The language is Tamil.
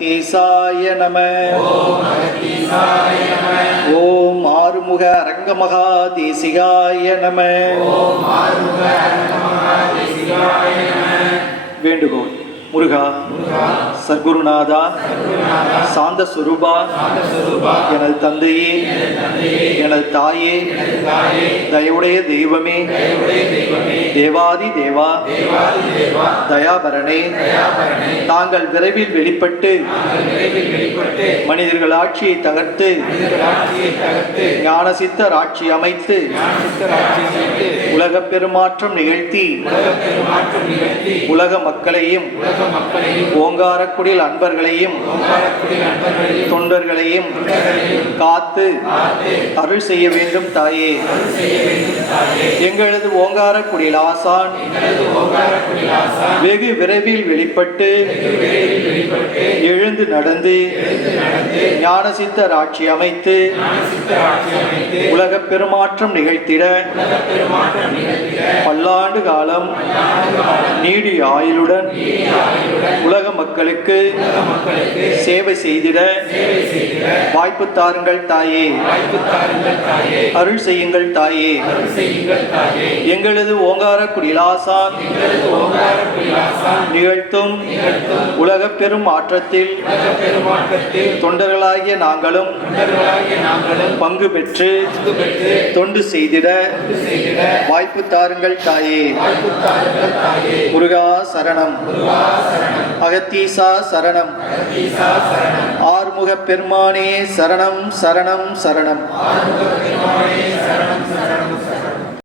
அகத்தீசாய நம. ஓம் ஆறுமுக அரங்கமகா தேசிகாய நம. வேண்டுகோள். முருகா, சத்குருநாதா, சாந்த சுரூபா, எனது தந்தையே, எனது தாயே, தயவுடைய தெய்வமே, தேவாதி தேவா, தயாபரணே, தாங்கள் விரைவில் வெளிப்பட்டு மனிதர்கள் ஆட்சியை தகர்த்து ஞானசித்தர் ஆட்சி அமைத்து உலக பெருமாற்றம் நிகழ்த்தி உலக மக்களையும் ஓங்காரக்குடில் அன்பர்களையும் தொண்டர்களையும் காத்து அருள் செய்ய வேண்டும் தாயே. எங்களது ஓங்காரக்குடில் ஆசான் வெகு விரைவில் வெளிப்பட்டு எழுந்து நடந்து ஞானசித்தர் ஆட்சி அமைத்து உலக பெருமாற்றம் நிகழ்த்திட பல்லாண்டு காலம் நீடி ஆயுளுடன் உலக மக்களுக்கு சேவை செய்திட வாய்ப்பு தாருங்கள் தாயே. அருள் செய்யுங்கள் தாயே. எங்களது ஓங்காரக்குடில் ஆசான் நிகழ்த்தும் உலக பெரும் மாற்றத்தில் தொண்டர்களாகிய நாங்களும் பங்கு பெற்று தொண்டு செய்திட வாய்ப்பு தாருங்கள் தாயே. முருகா சரணம். அகத்தீசா சரணம். ஆறுமுக பெருமானே சரணம் சரணம் சரணம்.